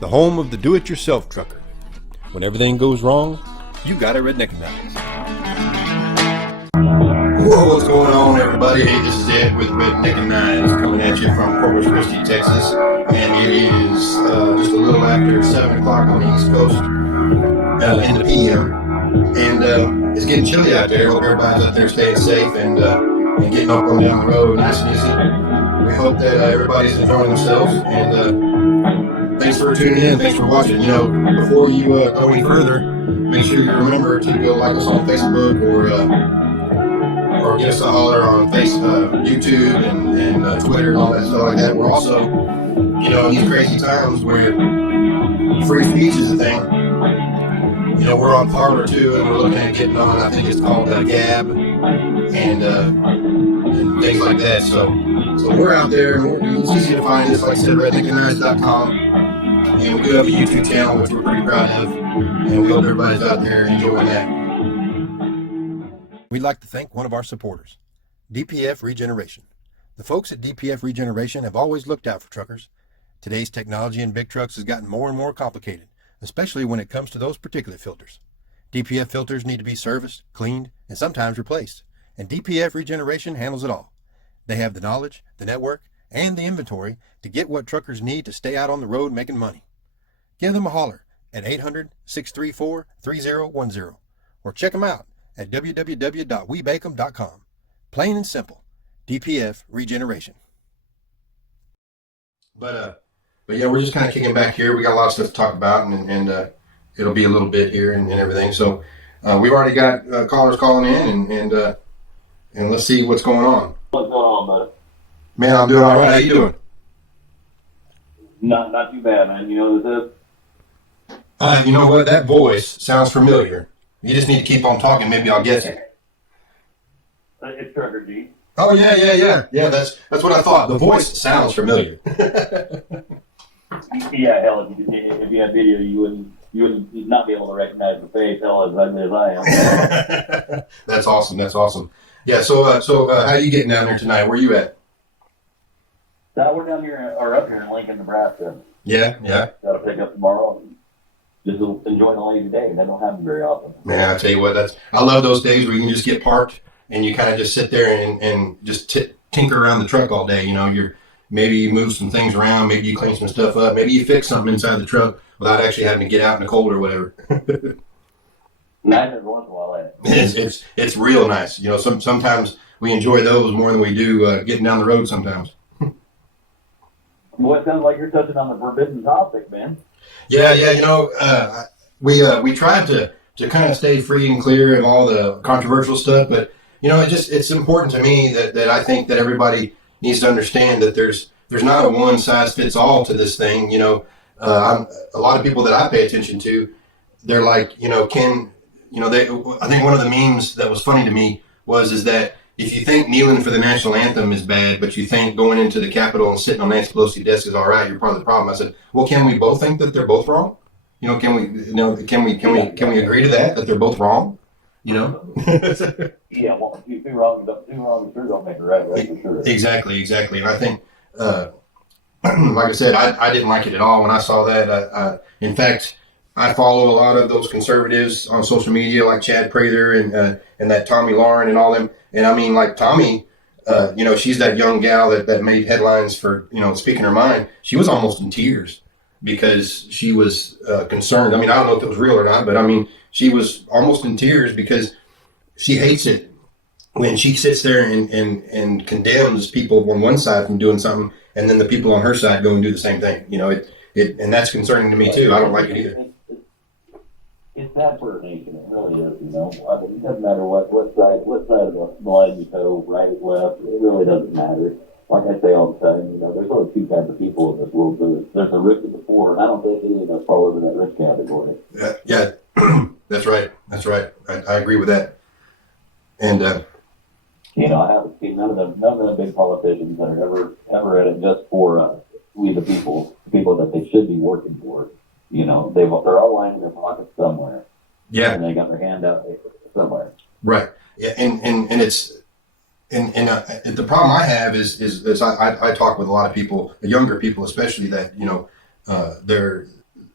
the home of the do-it-yourself trucker. When everything goes wrong, you got a Redneckanize. Whoa, what's going on, everybody? Hey, this is Ed with Redneckanize coming at you from Corpus Christi, Texas. And it is just a little after 7 o'clock on the East Coast in the PM. And it's getting chilly out there. Hope everybody's out there staying safe and getting up and down the road nice and easy. We hope that everybody's enjoying themselves. And thanks for tuning in. Thanks for watching. You know, before you go any further, make sure you remember to go like us on Facebook or give us a holler on YouTube and Twitter and all that stuff like that. We're also, you know, in these crazy times where free speech is a thing. You know, we're on Parler too, and we're looking at getting on. I think it's called Gab and things like that. So we're out there, and it's easy to find us. Like I said, Redneckanize.com, and we do have a YouTube channel, which we're pretty proud of, and we hope everybody's out there enjoying that. We'd like to thank one of our supporters, DPF Regeneration. The folks at DPF Regeneration have always looked out for truckers. Today's technology in big trucks has gotten more and more complicated, especially when it comes to those particulate filters. DPF filters need to be serviced, cleaned, and sometimes replaced, and DPF Regeneration handles it all. They have the knowledge, the network, and the inventory to get what truckers need to stay out on the road making money. Give them a holler at 800-634-3010 or check them out at www.webake'em.com. Plain and simple, DPF Regeneration. But yeah, we're just kind of kicking back here. We got a lot of stuff to talk about, and it'll be a little bit here and everything. So we've already got callers calling in, and let's see what's going on. What's going on, bud? Man, I'm doing all right. How you doing? Not too bad, man. You know this. You know what? That voice sounds familiar. You just need to keep on talking. Maybe I'll get you. It's Trucker G. Oh yeah. That's what I thought. The voice sounds familiar. Yeah, hell, if you had video, you wouldn't not be able to recognize the face. Hell, as ugly as I am. That's awesome. Yeah. So how you getting down there tonight? Where you at? We're down here or up here in Lincoln, Nebraska. Yeah. Got to pick up tomorrow. Just enjoying a lazy day. That don't happen very often. Man, I tell you what, I love those days where you can just get parked and you kind of just sit there and just tinker around the truck all day. You know, maybe you move some things around, maybe you clean some stuff up, maybe you fix something inside the truck without actually having to get out in the cold or whatever. Nice every once in a while. It's real nice. You know, sometimes we enjoy those more than we do getting down the road sometimes. Well, it sounds like you're touching on the forbidden topic, man. Yeah. You know, we tried to kind of stay free and clear of all the controversial stuff, but you know, it's important to me that I think that everybody needs to understand that there's not a one size fits all to this thing. You know, a lot of people that I pay attention to, they're like, you know, I think one of the memes that was funny to me is that if you think kneeling for the national anthem is bad, but you think going into the Capitol and sitting on Nancy Pelosi's desk is all right, you're part of the problem. I said, well, can we both think that they're both wrong? You know, can we agree to that they're both wrong? You know? Yeah, well, two wrong sure don't make it right, for sure. Exactly. And I think, like I said, I didn't like it at all when I saw that. In fact, I follow a lot of those conservatives on social media, like Chad Prather and that Tommy Lauren and all them. And I mean, like Tommy, you know, she's that young gal that made headlines for, you know, speaking her mind. She was almost in tears because she was concerned. I mean, I don't know if it was real or not, but I mean, she was almost in tears because she hates it when she sits there and condemns people on one side from doing something, and then the people on her side go and do the same thing. You know, and that's concerning to me too. I don't like it either. It's sad for a nation. It really is. You know, I mean, it doesn't matter what side of the line you go, right, left. It really doesn't matter. Like I say all the time, you know, there's only two kinds of people in this world. There's the rich and the poor, and I don't think any of us fall into that rich category. Yeah, that's right. I agree with that. And you know, I haven't seen none of the big politicians that are ever at it just for we the people that they should be working for. You know, they're all lining their pockets somewhere. Yeah, and they got their hand out somewhere. Right. Yeah, and it's the problem I have is I talk with a lot of people, the younger people especially, that you know they're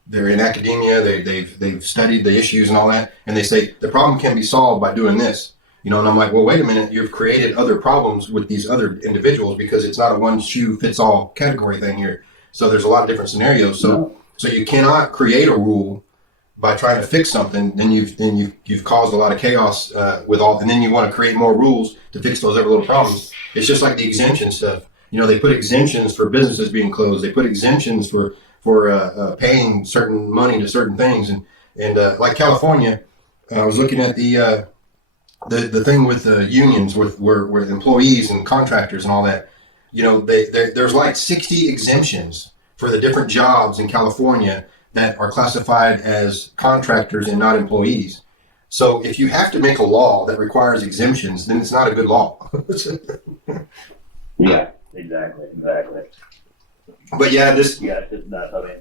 they're in academia, they've studied the issues and all that, and they say the problem can't be solved by doing this. And I'm like, well, wait a minute, you've created other problems with these other individuals because it's not a one shoe fits all category thing here. So there's a lot of different scenarios. So you cannot create a rule by trying to fix something. Then you've caused a lot of chaos with all, and then you want to create more rules to fix those other little problems. It's just like the exemption stuff. They put exemptions for businesses being closed. They put exemptions for paying certain money to certain things, and like California, I was looking at the thing with the unions with employees and contractors and all that. There's like 60 exemptions for the different jobs in California that are classified as contractors and not employees. So if you have to make a law that requires exemptions, then it's not a good law. Yeah, exactly. But yeah, it's just nuts. I mean,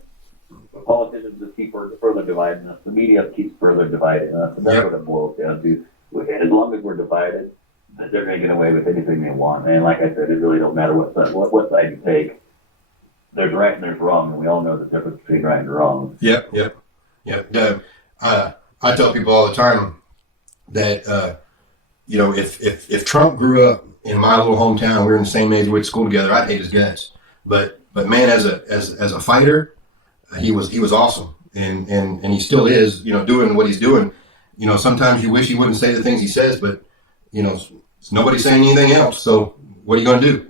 politicians just keep further dividing us. The media keeps further dividing us, and that's what it boils down to. As long as we're divided, they're going to get away with anything they want. And like I said, it really don't matter what side you take. There's right and there's wrong, and we all know the difference between right and wrong. Yep. I tell people all the time that if Trump grew up in my little hometown, we were in the same age, we went to school together, I'd hate his guts. But man, as a fighter, he was awesome, and he still is. Doing what he's doing. Sometimes you wish he wouldn't say the things he says, but nobody's saying anything else. So what are you going to do?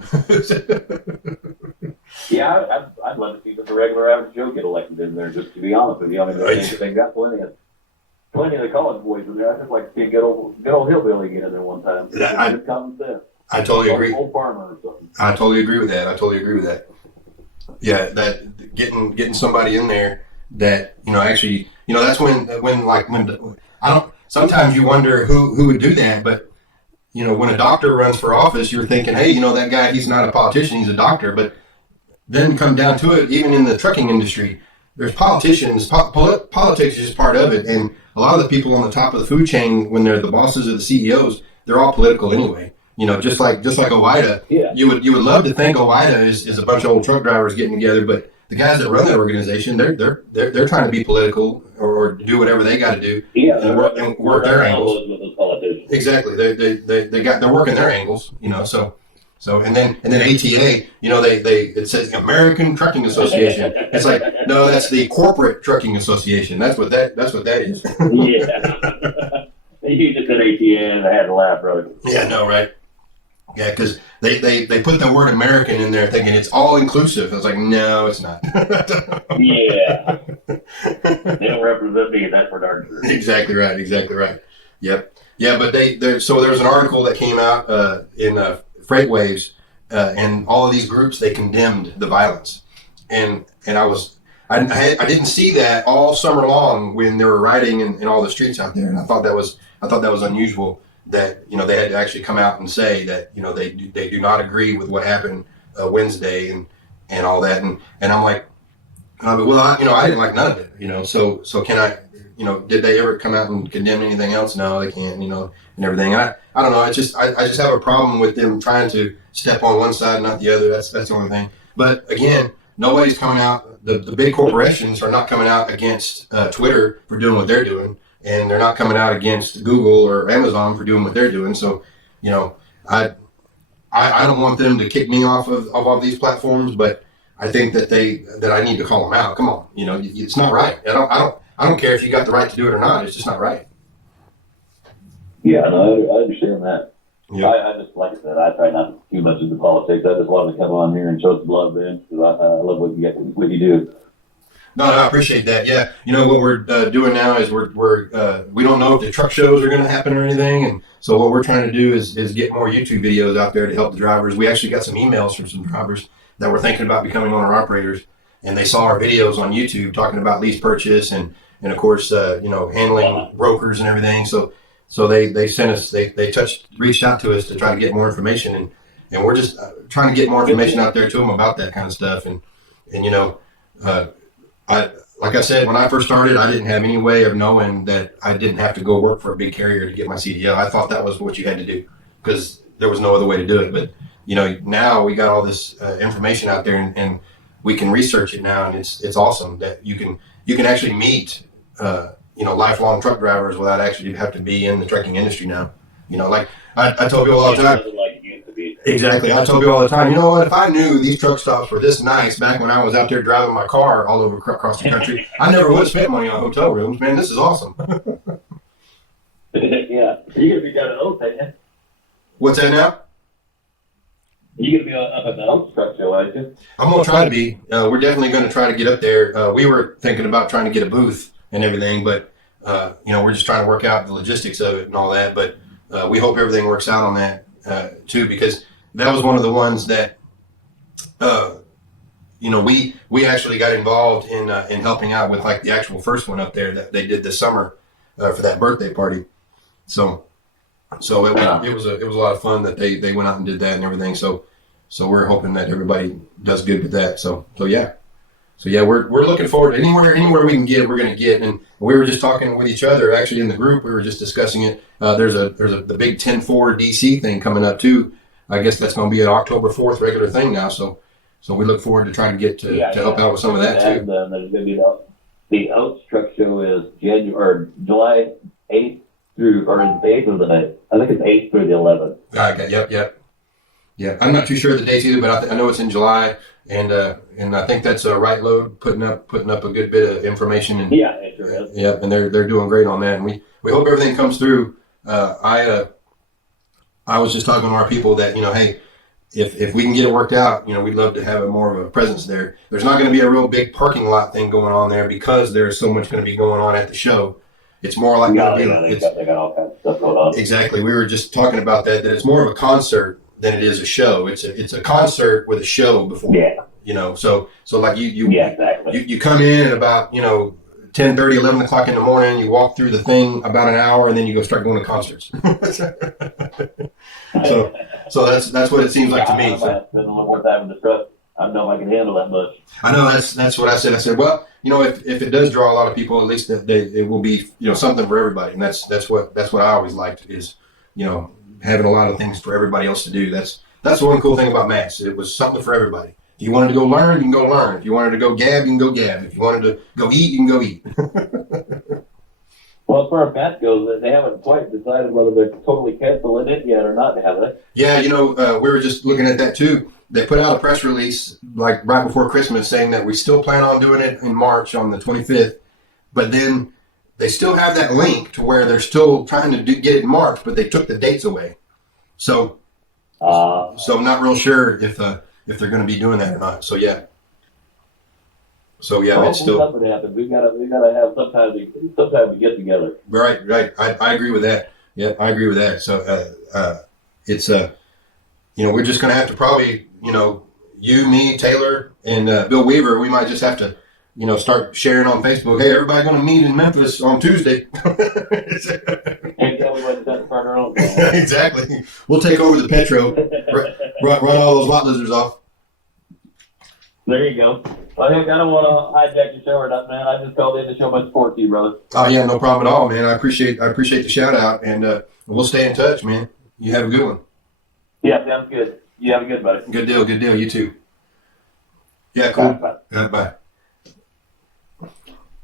Yeah, I'd love to see just a regular average Joe get elected in there. Just to be honest with you, I mean, they got plenty of the college boys in there. I just like to see a good old hillbilly get in there one time. Just common sense. I totally agree. Old farmer or something. I totally agree with that. Yeah, that getting somebody in there that actually that's when I don't. Sometimes you wonder who would do that, but when a doctor runs for office, you're thinking, hey, that guy, he's not a politician, he's a doctor. But then come down to it, even in the trucking industry, there's politicians. Politics is just part of it, and a lot of the people on the top of the food chain, when they're the bosses or the CEOs, they're all political anyway. Just like OIDA, you would love to think OIDA is a bunch of old truck drivers getting together, but the guys that run that organization, they're trying to be political or do whatever they got to do, and work their angles. Exactly, they're working their angles, So and then ATA, it says American Trucking Association. It's like, no, that's the Corporate Trucking Association. That's what that is. Yeah, you just said ATA and I had to laugh, brother. Yeah, no, right. Yeah, because they put the word American in there thinking it's all inclusive. I was like, no, it's not. Yeah. They don't represent me, and that's for darn sure. Exactly right. Yep. Yeah, but so there's an article that came out in Freightwaves, and all of these groups, they condemned the violence. And I didn't see that all summer long when they were riding in all the streets out there, and I thought that was unusual. That they had to actually come out and say that they do not agree with what happened Wednesday and all that, and I'm like, well, I didn't like none of it, so can I, did they ever come out and condemn anything else? No, they can't, and everything. And I don't know, I just have a problem with them trying to step on one side and not the other. That's the only thing. But again, nobody's coming out. The big corporations are not coming out against Twitter for doing what they're doing. And they're not coming out against Google or Amazon for doing what they're doing. So, I don't want them to kick me off of all these platforms, but I think that I need to call them out. Come on, it's not right. I don't care if you got the right to do it or not. It's just not right. Yeah, no, I understand that. Yeah. I just, like I said, I try not to too much into politics. I just wanted to come on here and show some love, man, because I love what you do. No, I appreciate that. Yeah, what we're doing now is we don't know if the truck shows are going to happen or anything, and so what we're trying to do is get more YouTube videos out there to help the drivers. We actually got some emails from some drivers that were thinking about becoming owner operators, and they saw our videos on YouTube talking about lease purchase and of course handling brokers and everything. So they sent us they reached out to us to try to get more information, and we're just trying to get more information out there to them about that kind of stuff, and like I said, when I first started, I didn't have any way of knowing that I didn't have to go work for a big carrier to get my CDL. I thought that was what you had to do because there was no other way to do it. But, now we got all this information out there, and we can research it now, and it's awesome that you can actually meet lifelong truck drivers without actually have to be in the trucking industry now. Like I tell people all the time. Like it used to be. Exactly. I tell people all the time, you know what? If I knew these truck stops were this nice back when I was out there driving my car all over across the country, I never would have spent money on hotel rooms. Man, this is awesome. Yeah, you're gonna be down at Oaks, ain't you? What's that now? You're gonna be up at the Oaks truck show, aren't you? I'm going to try to be. We're definitely going to try to get up there. We were thinking about trying to get a booth and everything, but, we're just trying to work out the logistics of it and all that. But we hope everything works out on that, too, because that was one of the ones that, we actually got involved in helping out with like the actual first one up there that they did this summer for that birthday party. So it was a lot of fun that they went out and did that and everything. So we're hoping that everybody does good with that. So yeah, we're looking forward to anywhere we can get, we're going to get. And we were just talking with each other actually in the group. We were just discussing it. There's the big 10-4 DC thing coming up too. I guess that's going to be an October 4th regular thing now. So we look forward to trying to get to help out with some of that too. And there's going to be the Oaks truck show is July 8th through, or the 8th or I think it's 8th through the 11th. Okay. Yep. Yeah, I'm not too sure of the dates either, but I know it's in July, and I think that's a Right Load putting up a good bit of information. And yeah, it sure is. Yep, and they're doing great on that, and we hope everything comes through. I was just talking to our people that hey, if we can get it worked out, we'd love to have more of a presence there. There's not going to be a real big parking lot thing going on there because there's so much going to be going on at the show. It's more like they got all kinds of stuff going on. Exactly. We were just talking about that it's more of a concert than it is a show. It's a concert with a show before. Yeah. So like you exactly. You come in at about 10:30, 11 o'clock in the morning. You walk through the thing about an hour, and then you go start going to concerts. so that's what it seems like to me. I spend a little more time in the truck. I don't know if I can handle that much. I know that's what I said. I said, well, if it does draw a lot of people, at least it will be something for everybody, and that's what I always liked is having a lot of things for everybody else to do. That's the one cool thing about Mass. It was something for everybody. If you wanted to go learn, you can go learn. If you wanted to go gab, you can go gab. If you wanted to go eat, you can go eat. Well, as far as that goes, they haven't quite decided whether they're totally canceling it yet or not, have they? Yeah, we were just looking at that too. They put out a press release like right before Christmas saying that we still plan on doing it in March on the 25th, but then they still have that link to where they're still trying to get it in March, but they took the dates away. So I'm not real sure if they're going to be doing that or not. So yeah, it's still something happens. We gotta have some time to get together. Right. I agree with that. Yeah, I agree with that. So it's we're just going to have to probably you, me, Taylor, and Bill Weaver. We might just have to start sharing on Facebook. Hey, everybody going to meet in Memphis on Tuesday. Exactly. We'll take over the Petro. Run all those lot lizards off. There you go. Well, I don't want to hijack your show or nothing, man. I just called in to show my support to you, brother. Oh yeah, no problem at all, man. I appreciate the shout out, and we'll stay in touch, man. You have a good one. Yeah, sounds good. You have a good, buddy. Good deal. You too. Yeah, cool. Bye. Bye.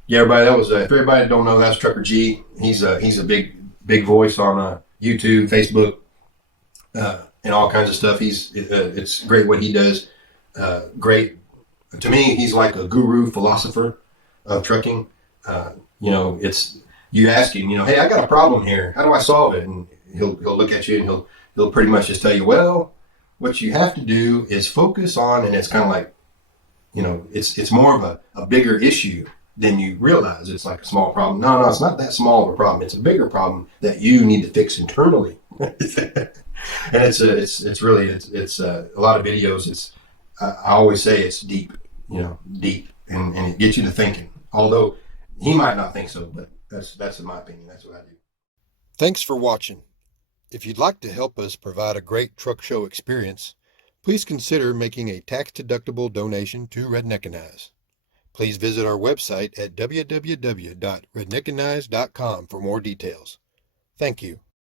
Yeah, everybody. That was if everybody that don't know, that's Trucker G. He's a big voice on YouTube, Facebook, and all kinds of stuff. It's great what he does. Great. To me, he's like a guru philosopher of trucking. It's you ask him, hey, I got a problem here. How do I solve it? And he'll look at you and he'll pretty much just tell you, well, what you have to do is focus on, and it's kind of like, it's more of a bigger issue than you realize. It's like a small problem. No, it's not that small of a problem. It's a bigger problem that you need to fix internally. And it's really a lot of videos. I always say it's deep, deep, and it gets you to thinking. Although he might not think so, but that's in my opinion. That's what I do. Thanks for watching. If you'd like to help us provide a great truck show experience, please consider making a tax-deductible donation to Redneckanize. Please visit our website at www.redneckanize.com for more details. Thank you.